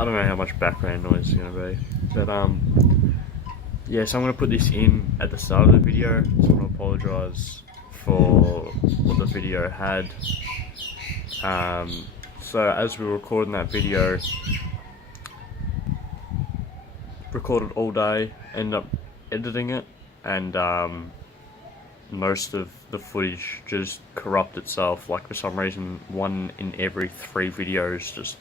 I don't know how much background noise is going to be, but yeah, so I'm going to put this in at the start of the video, so I want to apologise for what the video had. So as we were recording that video, recorded all day, ended up editing it, and most of the footage just corrupt itself. Like, for some reason, 1 in every 3 videos just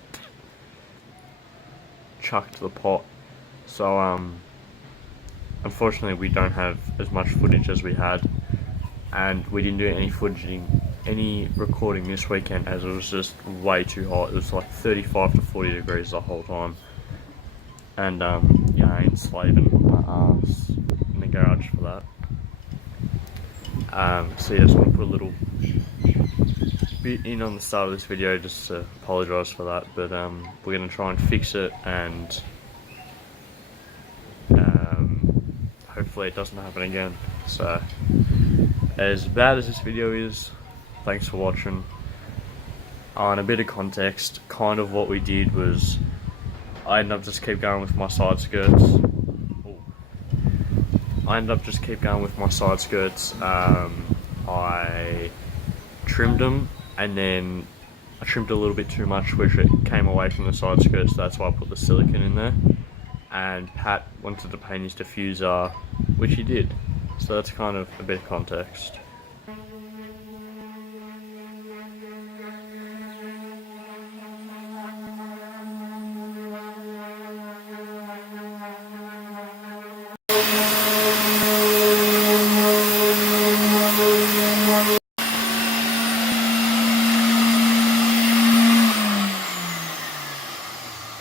chucked to the pot. So unfortunately we don't have as much footage as we had, and we didn't do any recording this weekend as it was just way too hot. It was like 35 to 40 degrees the whole time, and yeah, I ain't slaving my ass in the garage for that. So yeah, just want to put a little bit in on the start of this video just to apologise for that, but we're going to try and fix it, and hopefully it doesn't happen again. So as bad as this video is, thanks for watching. On a bit of context, kind of what we did was I ended up just keep going with my side skirts. I trimmed them, and then I trimmed a little bit too much, which it came away from the side skirts. So that's why I put the silicone in there. And Pat wanted to paint his diffuser, which he did. So that's kind of a bit of context.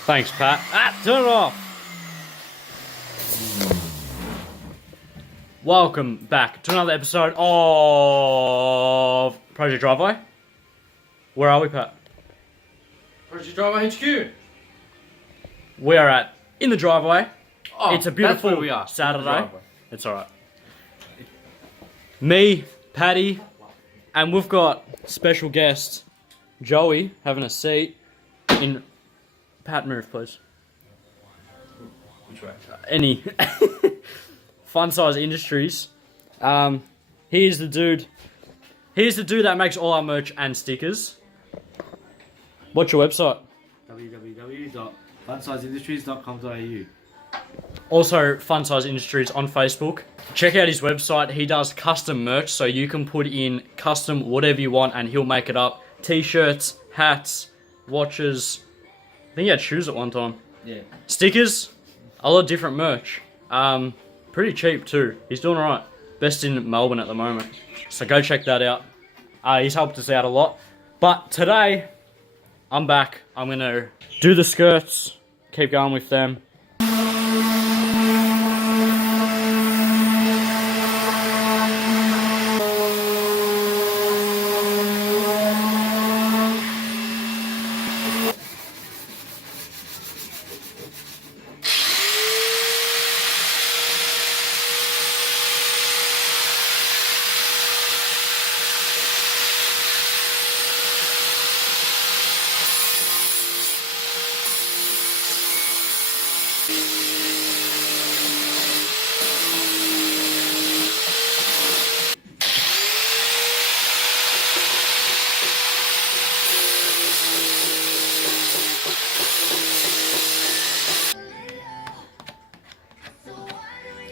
Thanks, Pat. Turn it off! Welcome back to another episode of Project Driveway. Where are we, Pat? Project Driveway HQ. We are in the driveway. Oh, it's a beautiful that's where we are. Saturday. It's alright. Me, Patty, and we've got special guest Joey having a seat in... Pat, move, please. Which way? Any Fun Size Industries. Here's the dude. Here's the dude that makes all our merch and stickers. What's your website? www.funsizeindustries.com.au. Also, Fun Size Industries on Facebook. Check out his website. He does custom merch, so you can put in custom whatever you want, and he'll make it up. T-shirts, hats, watches. I think he had shoes at one time. Yeah. Stickers, a lot of different merch. Pretty cheap too. He's doing alright. Best in Melbourne at the moment. So go check that out. He's helped us out a lot. But today, I'm back. I'm going to do the skirts, keep going with them.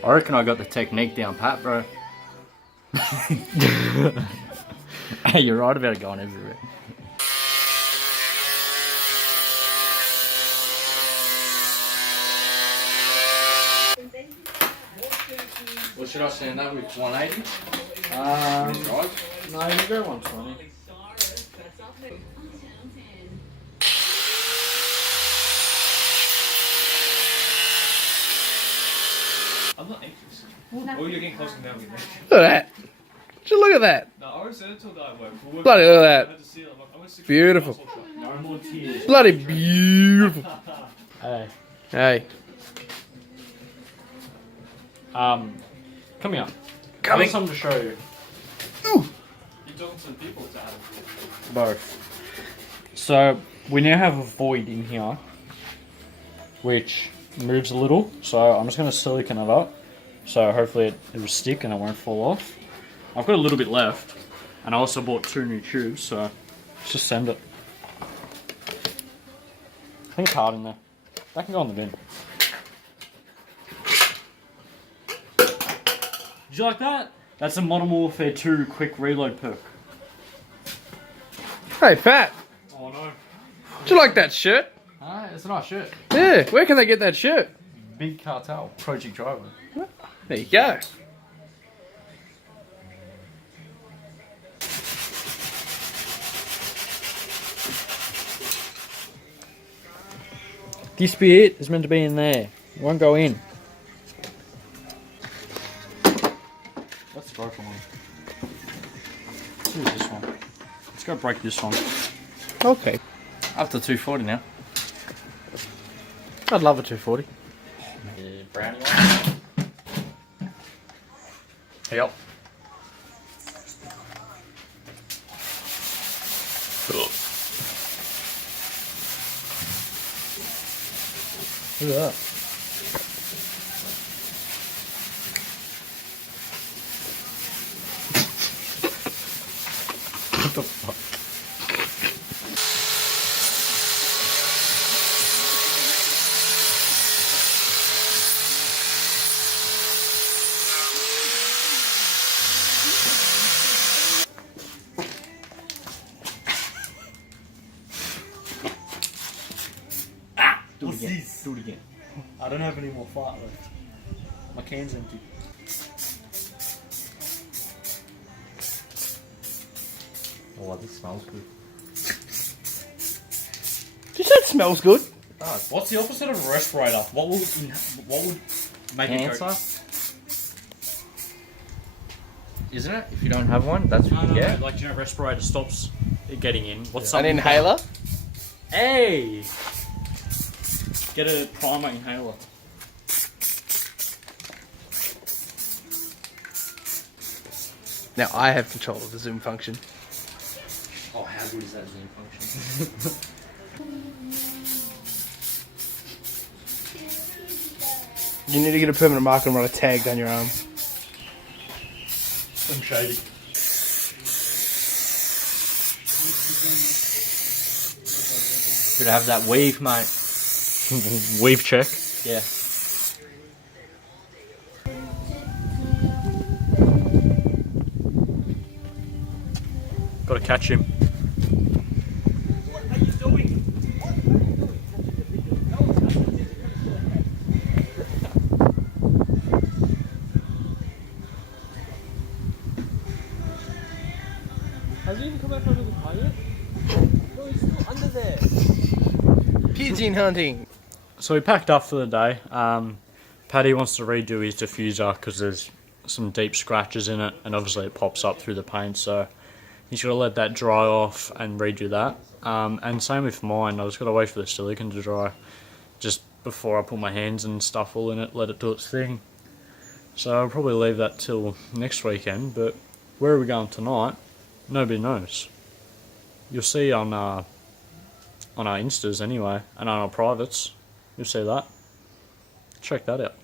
I reckon I got the technique down pat, bro. Hey, you're right about it going everywhere. What should I stand that with? 180? No, you go 120. I'm not anxious. Oh, you're getting closer now with me. Look at that. Just look at that. No, I already said it till that work. We'll work. Bloody look I at had to see it. I'm like, I'm gonna stick Beautiful. with the muscle shot. No more tears. that. Bloody beautiful. Hey. Hey. Come here. I Coming. got something to show you. You're talking to the people, to Adam. Both. So, we now have a void in here. which moves a little. So I'm just going to silicone it up. So hopefully it will stick and it won't fall off. I've got a little bit left. And I also bought 2 new tubes, so let's just send it. I think it's hard in there. That can go in the bin. Did you like that? That's a Modern Warfare 2 quick reload perk. Hey, Pat. Oh no. Do you like that shirt? It's a nice shirt. Yeah. Where can they get that shirt? Big Cartel, Project Driver. There you go. This bit is meant to be in there. It won't go in. That's the broken one. Let's do this one. Let's go break this one. Okay. Up to 240 now. I'd love a 240. The brownie one. Yep. Look at that. What the fuck? Do it again. Do it again. I don't have any more fart left. My can's empty. Oh, this smells good. You said it smells good. What's the opposite of a respirator? What would make it Cancer? go? Isn't it? If you don't have one, that's what you get. Like, you know, respirator stops it getting in. What's An something? inhaler. Hey! Get a primer inhaler. Now I have control of the zoom function. Oh, how good is that zoom function? You need to get a permanent marker and write a tag down your arm. I'm shady. Could have that weave, mate. Weave check. Yeah. Gotta catch him. What are you doing? Has he even come back under the car yet? No, he's still under there. Pigeon hunting. So we packed up for the day. Paddy wants to redo his diffuser because there's some deep scratches in it, and obviously it pops up through the paint, so he's got to let that dry off and redo that. And same with mine, I just got to wait for the silicone to dry just before I put my hands and stuff all in it, let it do its thing. So I'll probably leave that till next weekend, but where are we going tonight? Nobody knows. You'll see on our Instas anyway, and on our privates. You'll see that. Check that out.